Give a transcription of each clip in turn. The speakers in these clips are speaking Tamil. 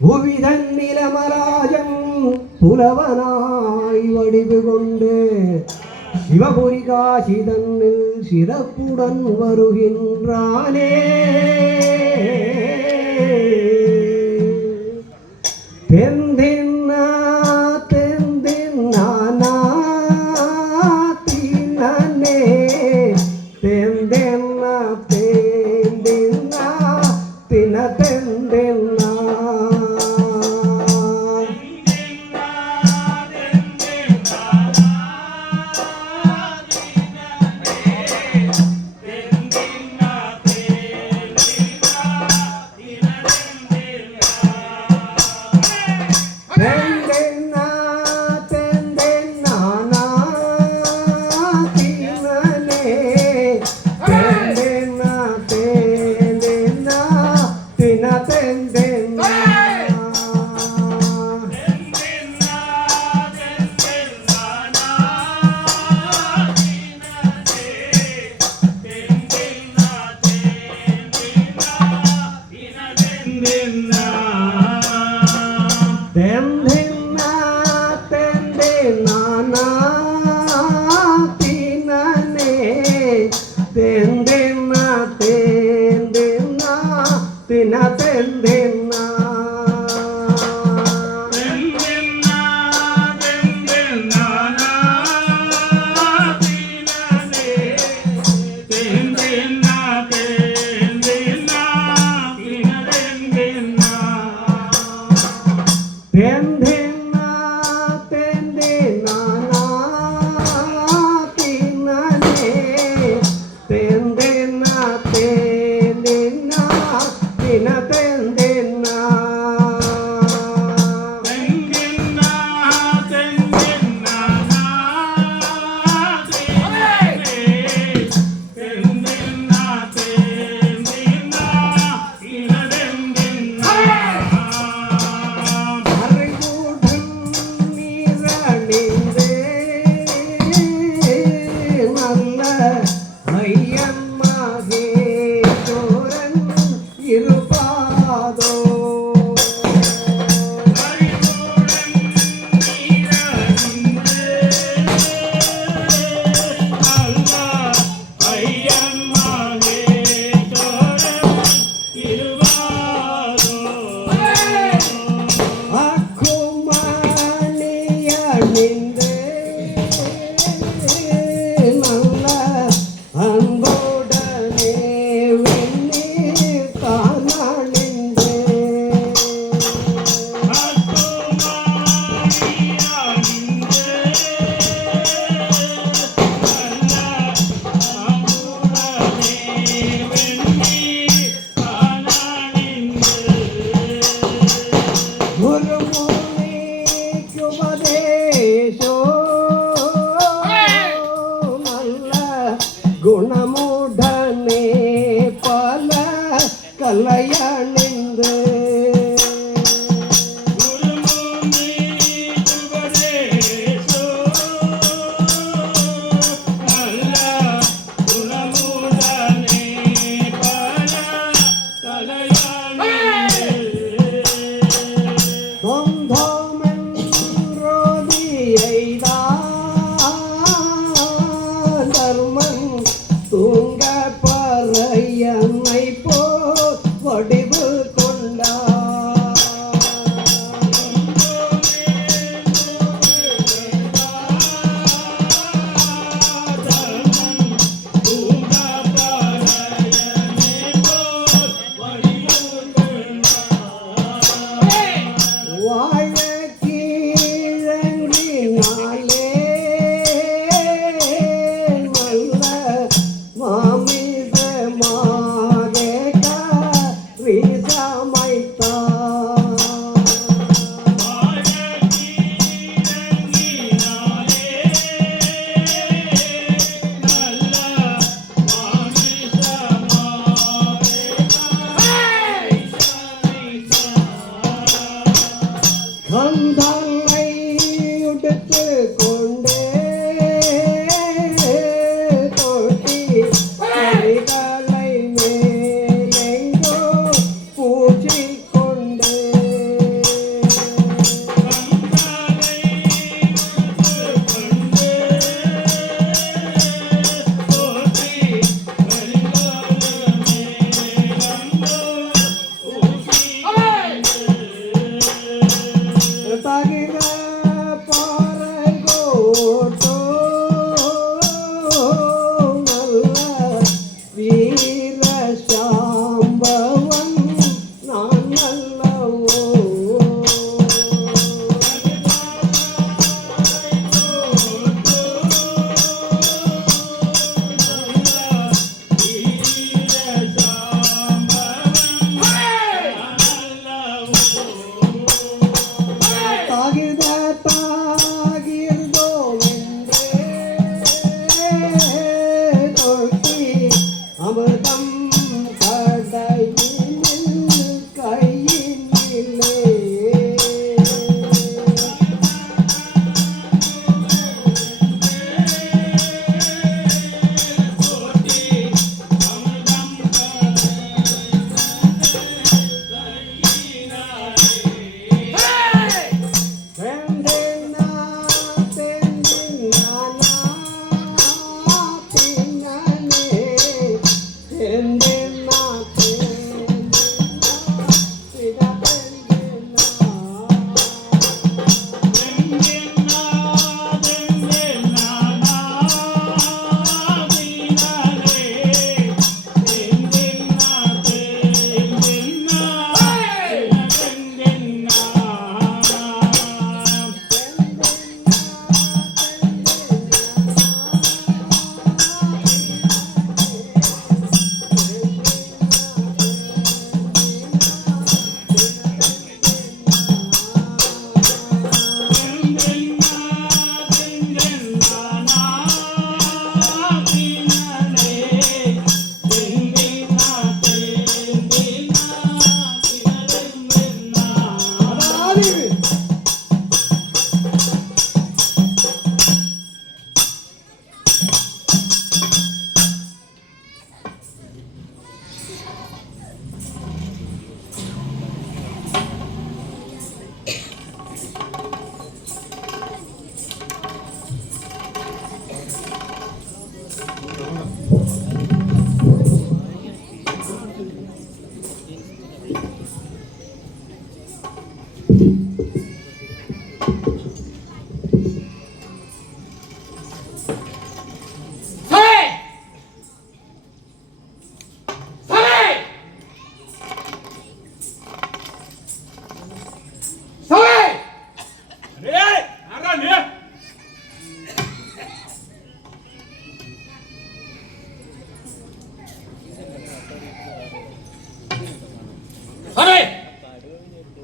புவிதன் நிலமராஜன் புலவனாய் வடிவு கொண்டு சிவபுரி காசி தன்னில் சிறப்புடன் வருகின்றானே. தெந்தின்னா தெந்தின்னா நாத்தினே தெந்தின்னா தெந்தின்னா தின தெந்தின்னா குணமுடனே பல கலையணிந்து தூங்க பறையன்னை போ வடிவு கொண்டா வாழ கீழங்கினாலே மாமித மாகே கா காம்பவன் நான் அல்லவோ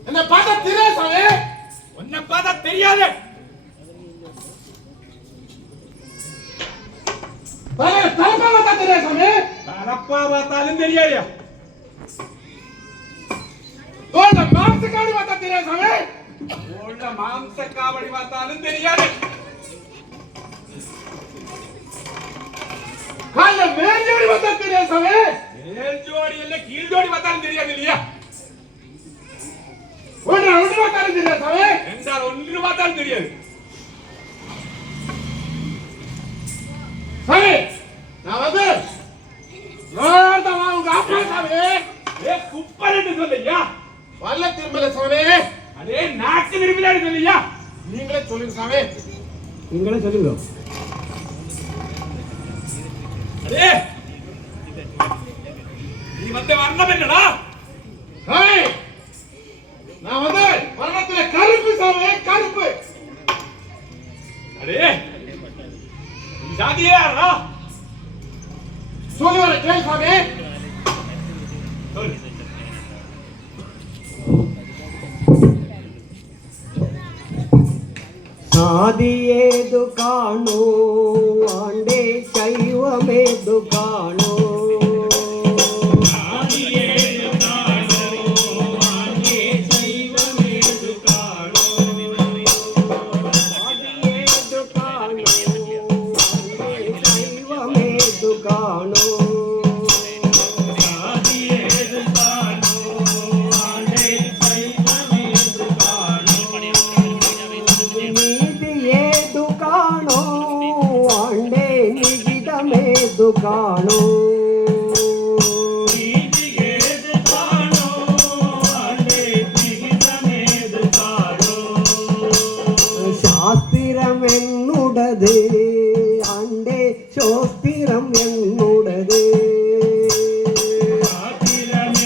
என்ன பார்த்தா தெரியாது சாமி, உன்னை பார்த்தா தெரியாது. தலப்பா பார்த்தா தெரியாது சாமி, தலப்பா பார்த்தாலும் தெரியாது. மாம்ச காவடி பார்த்தா தெரியாது சாமி, மாம்ச காவடி பார்த்தாலும் தெரியாது. மேல் ஜோடி பார்த்தா தெரியாது சாமி, மேல் ஜோடி இல்ல கீழ் ஜோடி பார்த்தாலும் தெரியாது இல்லையா? ஒன்று பார்த்தாலும் தெரியாது சாமி, என்றால் ஒன்று பார்த்தாலும் தெரியாது சாமி. நான் வந்து உங்க அப்பா சாமி குப்பரன்னு சொல்லையா, வல்ல திரும்பல சாமி, அதே நாக்கு விரும்பினான்னு சொல்லையா. நீங்களே சொல்லுங்க சாமி, நீங்களே சொல்லுங்க. அதே நீ வந்து வர்ணம் என்னடா சாமி? நான் வந்து வர்ணத்துல கருப்பு சாமி, கருப்பு. அடே ஜாதியே யாரா சொல்லி வர கேள் சாமி, சொல்லு. சாதியேது காணோ ஆண்டே சைவமேது காணோ, காணோ சாஸ்திரம் என்னுடது ஆண்டே, சோஸ்திரம் என்னுடது. சாஸ்திரம்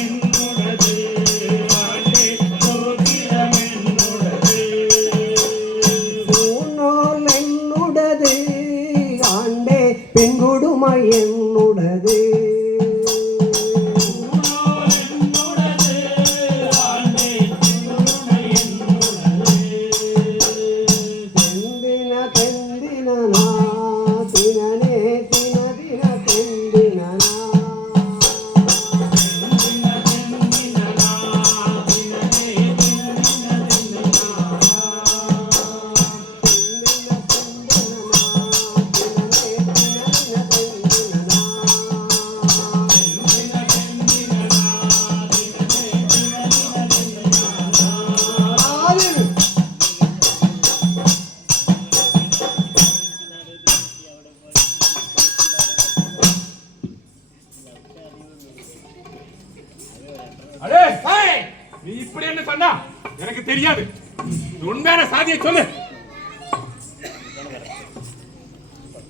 அடே சாய், நீ இப்படி என்ன சொன்னா எனக்கு தெரியாது. உண்மையான சாதியை சொல்லு.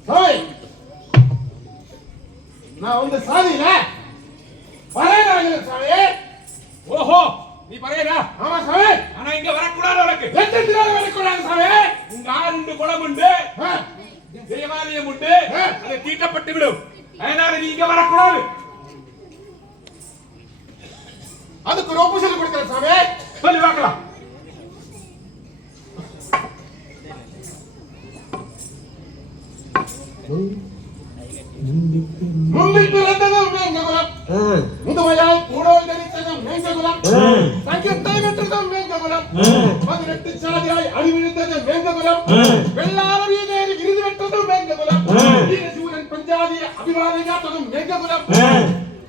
சாய், நான் வந்து சாதியில பறையறாங்க சாமி. ஓஹோ, நீ பறையறா? ஆமா சாமி. ஆனா இங்க வரக்கூடாது உனக்கு. எத்தனை வரக்கூடாது சாமி? உங்க ஆண்டு குளம் உண்டு, தேவாலயம் உண்டு, அது தீட்டப்பட்டு விடும். அதனால நீ இங்க வரக்கூடாது. அதுக்கு ஒரு ஒப்புதல் கொடுக்கிறேன் சாமி. சொல்லி பார்க்கலாம். முன்னிட்டு வந்ததும் மேங்ககுலம், முதுமையால் கூடோல் தரித்ததும் மேங்ககுலம், சங்கத்தை வென்றதும் மேங்ககுலம், 18 சாதியாய் அழிவிழுந்ததும் மேங்ககுலம், வெள்ளாளர் ஏறி விருது பெற்றதும் மேங்ககுலம், வீரசூரன் பஞ்சாதிய அபிமானம் காத்ததும் மேங்ககுலம்,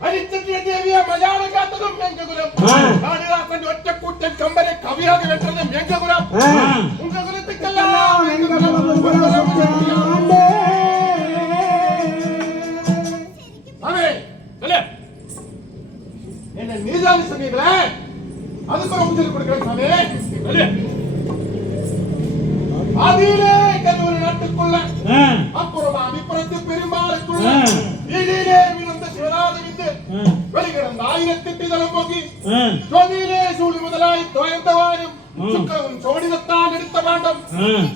அரிச்சந்திர தேவிய மலையாளம் காத்ததும் மேங்ககுலம், காளிதாசன் ஒற்ற கூட்டன் கம்பரை கவியாக வென்றதும் மேங்ககுலம். உங்க குலத்துக்கெல்லாம் என்ன நீதானே சொன்னீங்களே, அதுக்கு ஒரு உத்தரவு கொடுக்கிறேன் சாமி. ஆதியிலே கல்லூரி நாட்டுக்குள்ள, அப்புறமா அபிப்புறத்து பெரும்பாலுக்குள்ள, வீதியிலே விழுந்த சிவனாத விந்து, வெளிகிடந்த 1008 தலம் போக்கி, ஜோதியிலே சூழி முதலாய் தோய்ந்தவானும், சுக்கவும் சோடிதத்தான் எடுத்த மாண்டம்,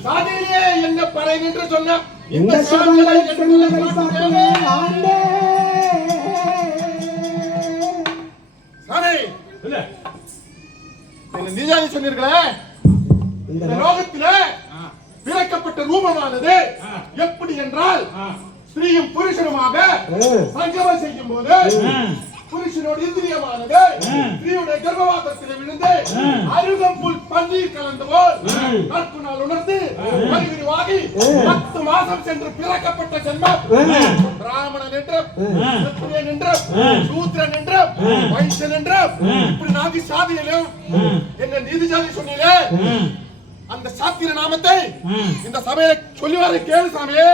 சாதியிலே என்ன பறை என்று சொன்ன இந்த சாதிகளை நீதானே சொன்னீர்களே, இந்த லோகத்தில பிறக்கப்பட்ட ரூபமானது எப்படி என்றால், ஸ்திரீயும் புருஷனுமாக சங்கமம் செய்யும் போது புருஷனோட இந்திரியமானது ஸ்திரீயுடைய கர்ப்பவாசத்தில் விழுந்து அருகம்புல் பன்னீர் கலந்து போல் நட்பு நாள் உணர்ந்து பரிவிரிவாகி 10 மாசம் சென்று பிறக்கப்பட்ட ஜென்மம் பிராமணன் என்றும், சத்திரியன் என்றும், சூத்திரன் என்றும், வைசியன் என்றும், இப்படி 4 சாதியிலும் என்ன நீதி சாதி சொன்னீங்களே, அந்த சாத்திர நாமத்தை இந்த சபையை சொல்லுவாரு கேளு சாமியே.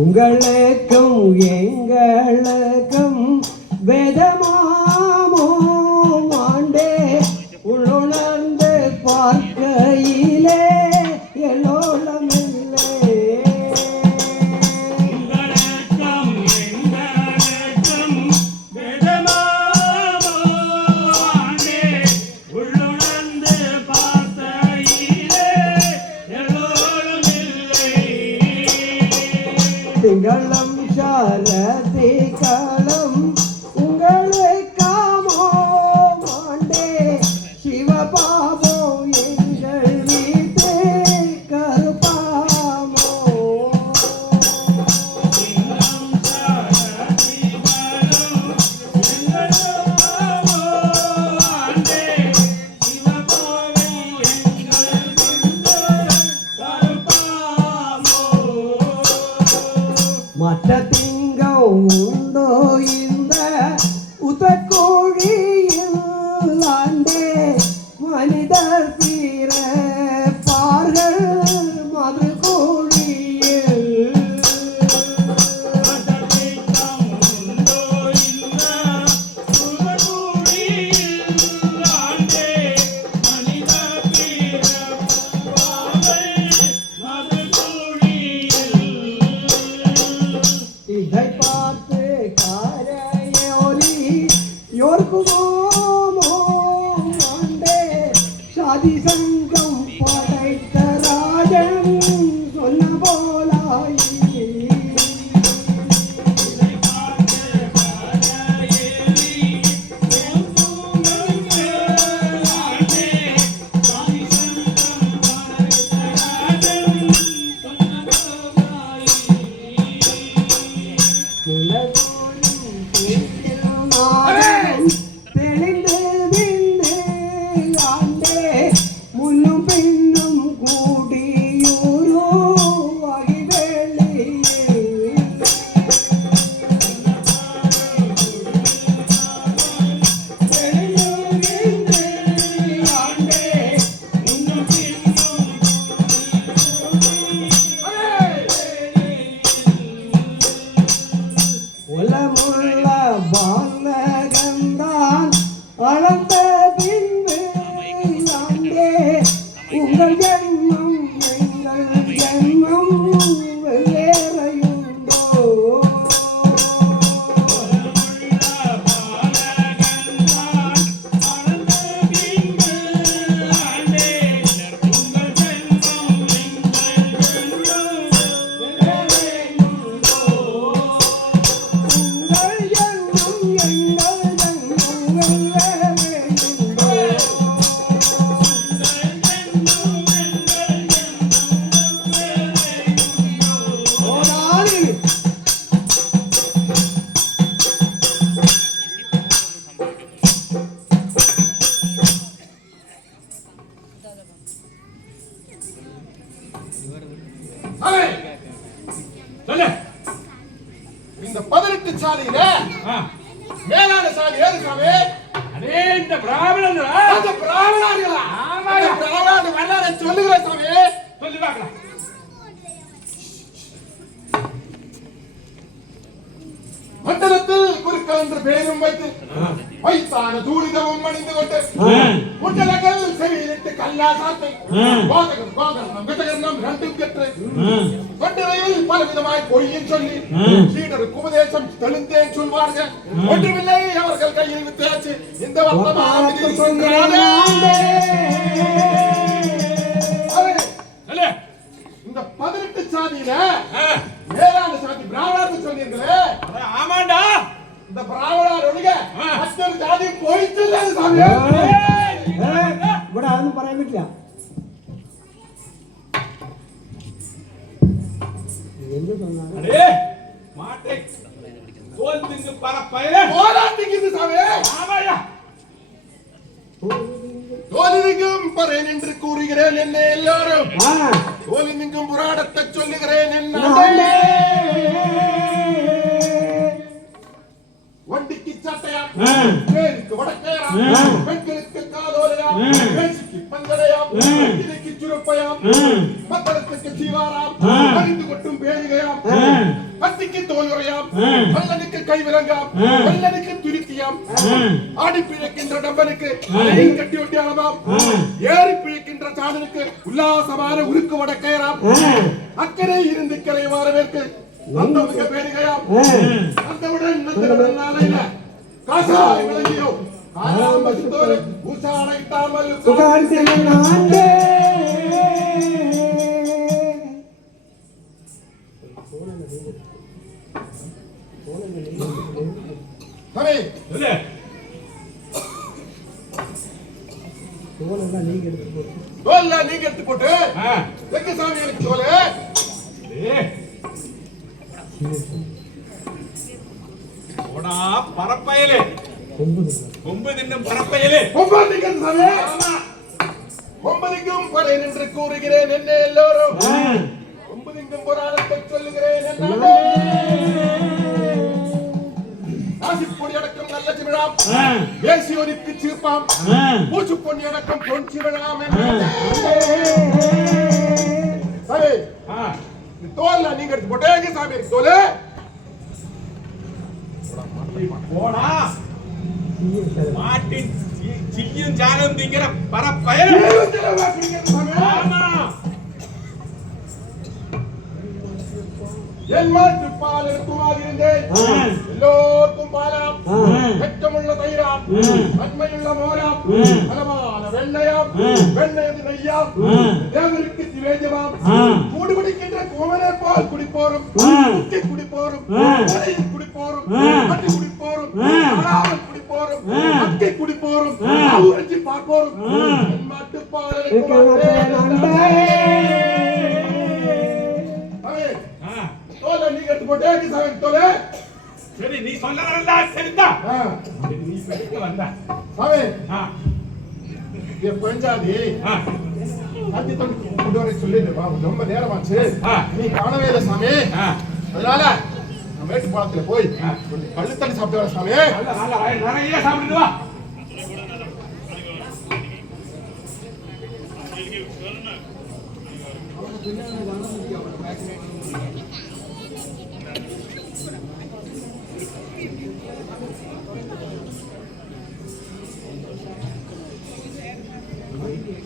உங்களுக்கும் எங்களுக்கும் வேதமாமோ ஆண்டே, உள்ளுணர்ந்து பார்க்கையிலே எல்லோளமில்லை. உங்களுக்கும் எங்களுக்கும் வேதமாமோ ஆண்டே, உள்ளுணர்ந்து பார்க்கையிலே எல்லோளமில்லை. திங்களம் சாரதி காலம் உங்களுக்காமோ ஆண்டே, சிவபாபோ எங்கள் வீட்டு கருப்பாமோ. திங்களம் சாரதி காலம் எங்களுக்காமோ ஆண்டே, சிவபாபோ எங்கள் வீட்டு கருப்பாமோ. மற்ற திங்கம் உண்டோ இந்த உதக்கோழியில் ஆண்டே, மனிதர் பிறப்பார்கள் மது கோழியில். மதத்திடம் உண்டோ இந்த உலகுடியில் ஆண்டே, மனித பிறப்பார்கள் மதுகுடியில். இதை பார்த்து காரையோலி யோர்க்குமோ ஆண்டே, சாதி சங்கம் படைத்த ராஜன் சொன்ன போலாயி. தெளிந்த ஆ. மேலான சாதி ஏது சாமி? அதே இந்த பிராமணர்களா? அந்த பிராமணர்களா? ஆமாய்யா. அந்த பிராமண வரலாறை சொல்லுகிற சாமி. சொல்லி பார்க்கலாம். மண்டலத்தில் குறுக்கள் என்று பெயரும் வைத்து வயசான தூளிதமும் அணிந்து கொண்டு குண்டலங்கள் செவியிலிட்டு கல்லா சாத்தை கோதகம் கோதகம் விதகரணம் ரெண்டும் பெற்று தொண்டரையில் பலவிதமாய் பொய்யும் சொல்லி சீடருக்கு உபதேசம் தெளிந்தேன் சொல்வார்கள். ஒன்றுமில்லை அவர்கள் கையில் வித்தாச்சு இந்த வர்த்தமானது சொல்றானே. சொல்லு. இந்த 18 சாதியில ஆ. மேலான சாதி பிராமணர்கள் சொன்னீர்களே, அட ஆமாண்டா. இந்த பிராமணர் ஒழிக ஆ. மற்ற ஜாதி போயிட்டு சாமி. ഇവിടെ അതൊന്നും പറയാൻ പറ്റില്ല. എന്ത് சொன்னாங்க? அடே மாட்டை தோல் திங்கு பரப்பையில போராட்டிக்குது சாமி. ஆமாய்யா. தோலினிங்கும் பறேன் என்று கூறுகிறேன் என்ன எல்லாரும். ஆ. தோலினிங்கும் புராணத்தை சொல்லுகிறேன் என்ன ஆண்டே. வண்டிக்கு சட்டையாம், ஆ. பேருக்கு வடக்கையாம், ஆ. பெண்களுக்கு காதோலையாம், ஆ. பேச்சுக்கு பஞ்சடையாம், ஆ. இதுக்கு சுருப்பையாம், ஆ. மக்களுக்கு சீவாராம், ஆ. அறிந்து கொட்டும் பேரிகையாம், ஆ. கத்திக்கு தோலுரையாம், ஆ. கல்லனுக்கு கைவிலங்காம், ஆ. வெள்ளனுக்கு துருத்தியாம், ஆ. ஆடி பிழைக்கின்ற டம்பனுக்கு ஆ. அணையில் கட்டி ஒட்டியானதாம், ஆ. ஏறி பிழைக்கின்ற சாதனுக்கு உல்லாசமான உருக்கு வடக்கையராம், அக்கறை இருந்து கரை வரவேற்கு வந்தவனுக்கு பேரிகையாம், அந்தவுடன் நாளையில காசாய் விளங்கியோ ஆரம்பத்தோடு உசாலைத்தாமல் സുഖാരിത്തന്നെ ആണ്ടേ. சரி சொல்லு. தோலெல்லாம் நீங்க எடுத்து போட்டு. தோல்ல நீங்க எடுத்து போட்டு ஆ. எங்க சாமிகளுக்கு தோலு அடே. போடா பரப்பையிலே கொம்பு தின்னு. கொம்பு தின்னும் பரப்பையிலே. ஒன்பதுக்கு சாமி ஒன்பதுக்கும் பறேன் என்று கூறுகிறேன் என்ன எல்லோரும். ஆ. ஒன்பதுக்கும் புராணத்தை சொல்லுகிறேன் என்ன ராசிப்பொடி அடக்கம் நல்ல சிவிழாம், ஆ. தேசியோனிக்கு சீர்ப்பாம், ஆ. பூச்சு பொன்னி அடக்கம் பொன் சிவிழாம் என்ன சரி. ஆ. தோல்ல நீங்க எடுத்து போட்டே எங்க சாமி இருக்கு தோலு போடா மாட்டின் சில்லியும் சாணம் திங்கிற பரப்பையிலே. ஆமா. என் மாட்டு பால் இருக்குமாதிருந்தேன் ஆ. எல்லோருக்கும் பாலாம், ஆ. வெட்டமுள்ள தயிராம், நன்மையுள்ள மோராம், ஆ. பலமான வெண்ணையாம், ஆ. வெண்ணெயது நெய்யாம், ஆ. தேவருக்கு திவேஜமாம், ஆ. கூடுபிடிக்கின்ற கோமலே பால் குடிப்போரும், ஆ. குட்டி குடிப்போரும், ஆ. உரையில் குடிப்போரும், ஆ. கட்டி குடிப்போரும், ஆ. அடாமல் குடிப்போரும், ஆ. அக்கை குடிப்போரும், ஆ. அவுரச்சி பார்ப்போரும், ஆ. என் மாட்டு பால் இருக்கேன் ஆண்டே. ஆ. தோலை நீங்க எடுத்து போட்டே எங்க சாமி தோலை சரி நீ சொல்ல வரல சரிதா. நீ பெருக்க வந்தா. சாமி ஆ. என் பஞ்சாதி ஆ. கத்தி தம்பி கொண்டு வர சொல்லிட்டு வா, ரொம்ப நேரமாச்சு. ஆ. நீ காணவே இல்லை சாமி. ஆ. அதனால நான் மேட்டுப்பாளத்துல போய் கொஞ்சம் கள்ளு தண்ணி சாப்பிட்டு வர சாமி. நல்ல நல்ல நிறைய சாப்பிட்டு வா.